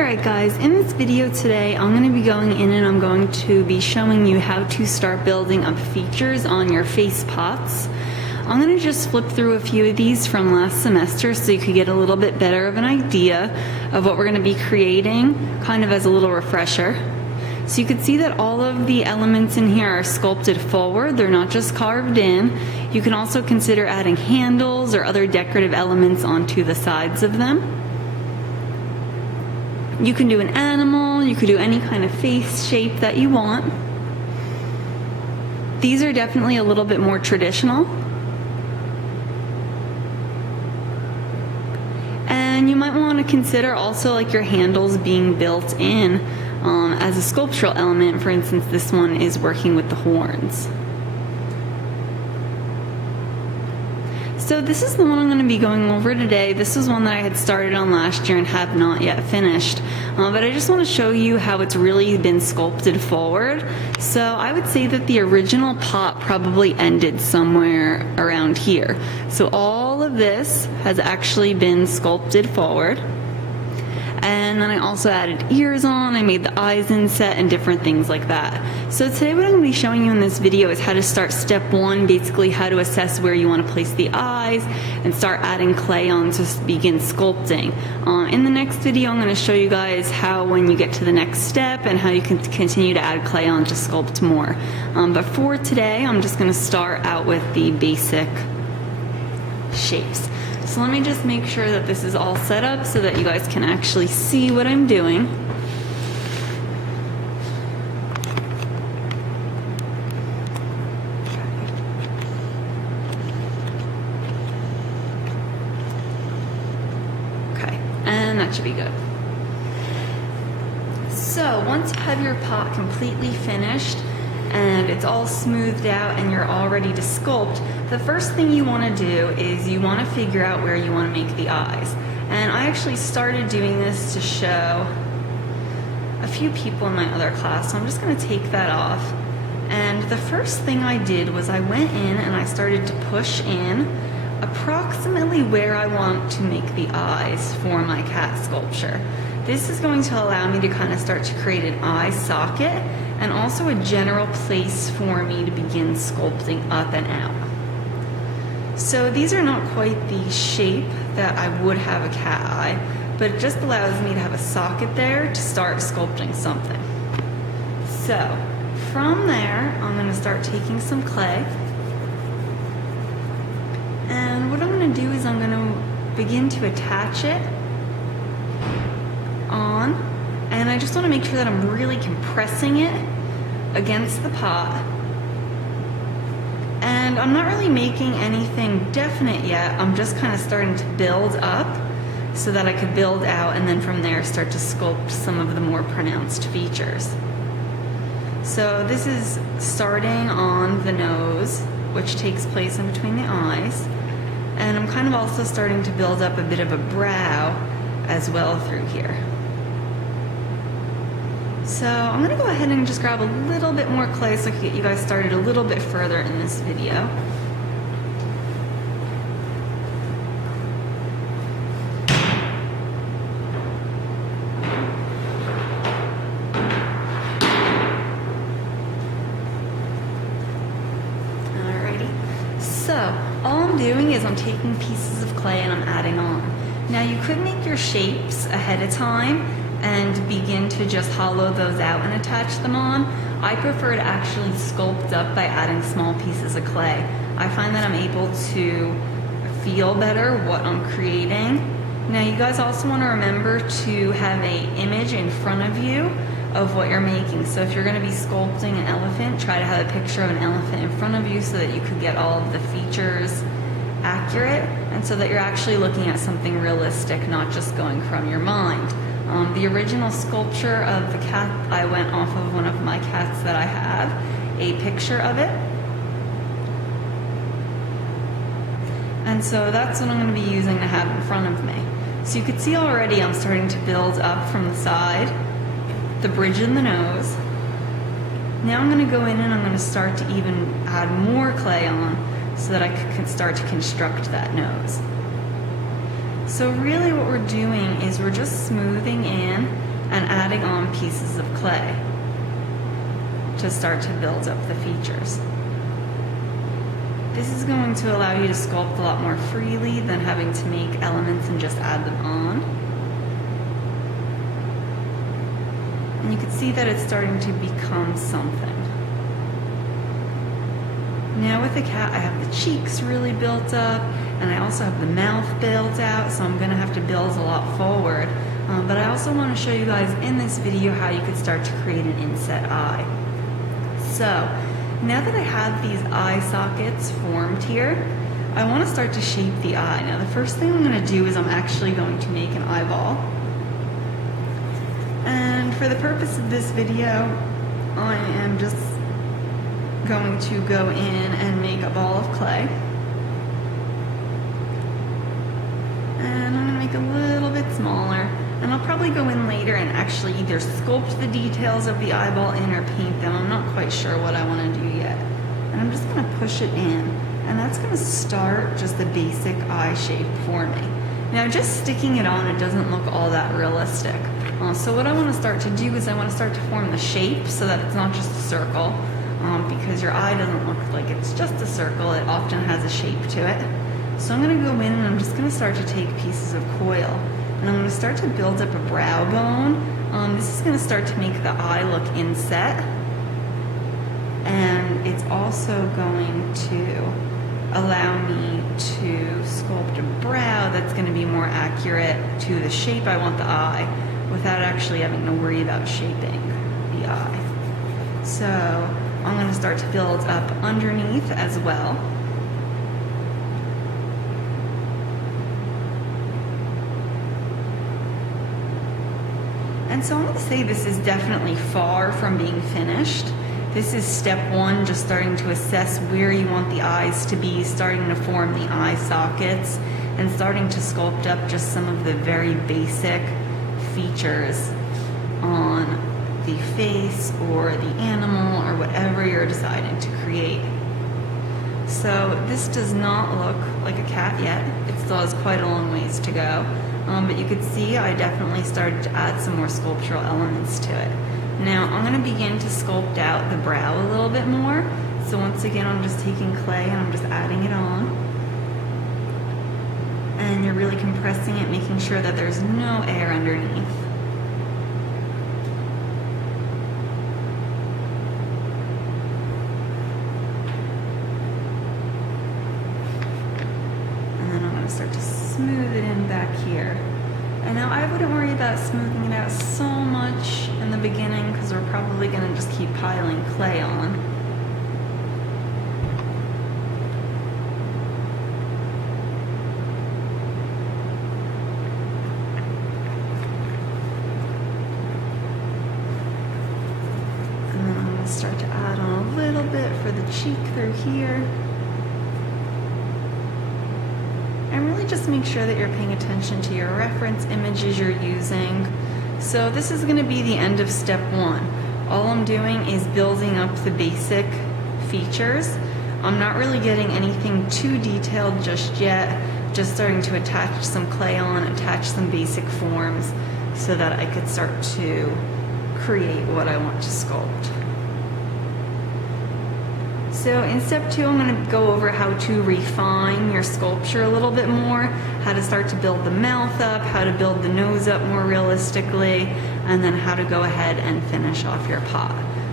Alright guys, in this video today I'm going to be going in and I'm going to be showing you how to start building up features on your face pots. I'm going to just flip through a few of these from last semester so you could get a little bit better of an idea of what we're going to be creating, kind of as a little refresher. So you can see that all of the elements in here are sculpted forward, they're not just carved in. You can also consider adding handles or other decorative elements onto the sides of them. You can do an animal, you could do any kind of face shape that you want. These are definitely a little bit more traditional. And you might want to consider also like your handles being built in as a sculptural element. For instance, this one is working with the horns. So this is the one I'm going to be going over today. This is one that I had started on last year and have not yet finished. But I just want to show you how it's really been sculpted forward. So I would say that the original pot probably ended somewhere around here. So all of this has actually been sculpted forward. And then I also added ears on, I made the eyes inset and different things like that. So today what I'm going to be showing you in this video is how to start step one, basically how to assess where you want to place the eyes and start adding clay on to begin sculpting. In the next video I'm going to show you guys how when you get to the next step and how you can continue to add clay on to sculpt more. But for today I'm just going to start out with the basic shapes. So let me just make sure that this is all set up so that you guys can actually see what I'm doing. Okay, and that should be good. So once you have your pot completely finished and it's all smoothed out and you're all ready to sculpt, the first thing you want to do is you want to figure out where you want to make the eyes. And I actually started doing this to show a few people in my other class, so I'm just going to take that off. And the first thing I did was I went in and I started to push in approximately where I want to make the eyes for my cat sculpture. This is going to allow me to kind of start to create an eye socket and also a general place for me to begin sculpting up and out. So these are not quite the shape that I would have a cat eye, but it just allows me to have a socket there to start sculpting something. So from there, I'm going to start taking some clay. And what I'm going to do is I'm going to begin to attach it on, and I just want to make sure that I'm really compressing it against the pot. And I'm not really making anything definite yet. I'm just kind of starting to build up so that I could build out and then from there start to sculpt some of the more pronounced features. So this is starting on the nose, which takes place in between the eyes. And I'm kind of also starting to build up a bit of a brow as well through here. So I'm going to go ahead and just grab a little bit more clay so I can get you guys started a little bit further in this video. Alrighty. So all I'm doing is I'm taking pieces of clay and I'm adding on. Now you could make your shapes ahead of time and begin to just hollow those out and attach them on. I prefer to actually sculpt up by adding small pieces of clay. I find that I'm able to feel better what I'm creating. Now you guys also want to remember to have an image in front of you of what you're making. So if you're going to be sculpting an elephant, try to have a picture of an elephant in front of you so that you could get all of the features accurate and so that you're actually looking at something realistic, not just going from your mind. The original sculpture of the cat, I went off of one of my cats that I have, a picture of it. And so that's what I'm going to be using to have in front of me. So you can see already I'm starting to build up from the side, the bridge in the nose. Now I'm going to go in and I'm going to start to even add more clay on so that I can start to construct that nose. So really what we're doing is we're just smoothing in and adding on pieces of clay to start to build up the features. This is going to allow you to sculpt a lot more freely than having to make elements and just add them on. And you can see that it's starting to become something. Now with the cat, I have the cheeks really built up, and I also have the mouth built out, so I'm going to have to build a lot forward. But I also want to show you guys in this video how you could start to create an inset eye. So now that I have these eye sockets formed here, I want to start to shape the eye. Now the first thing I'm going to do is I'm actually going to make an eyeball. And for the purpose of this video, I am just going to go in and make a ball of clay. And I'm going to make a little bit smaller. And I'll probably go in later and actually either sculpt the details of the eyeball in or paint them. I'm not quite sure what I want to do yet. And I'm just going to push it in. And that's going to start just the basic eye shape for me. Now just sticking it on, it doesn't look all that realistic. So what I want to start to do is I want to start to form the shape so that it's not just a circle. Because your eye doesn't look like it's just a circle. It often has a shape to it. So I'm going to go in and I'm just going to start to take pieces of coil. And I'm going to start to build up a brow bone. This is going to start to make the eye look inset. And it's also going to allow me to sculpt a brow that's going to be more accurate to the shape I want the eye without actually having to worry about shaping the eye. So I'm going to start to build up underneath as well. And so I'm going to say this is definitely far from being finished. This is step one, just starting to assess where you want the eyes to be, starting to form the eye sockets, and starting to sculpt up just some of the very basic features on the face or the animal or whatever you're deciding to create. So this does not look like a cat yet. It still has quite a long ways to go. But you could see I definitely started to add some more sculptural elements to it. Now I'm going to begin to sculpt out the brow a little bit more. So once again, I'm just taking clay and I'm just adding it on. And you're really compressing it, making sure that there's no air underneath. Start to smooth it in back here. And now I wouldn't worry about smoothing it out so much in the beginning because we're probably going to just keep piling clay on. And then I'm going to start to add on a little bit for the cheek through here. And really just make sure that you're paying attention to your reference images you're using. So this is going to be the end of step one. All I'm doing is building up the basic features. I'm not really getting anything too detailed just yet, just starting to attach some clay on, attach some basic forms so that I could start to create what I want to sculpt. So in step two, I'm going to go over how to refine your sculpture a little bit more, how to start to build the mouth up, how to build the nose up more realistically, and then how to go ahead and finish off your paw.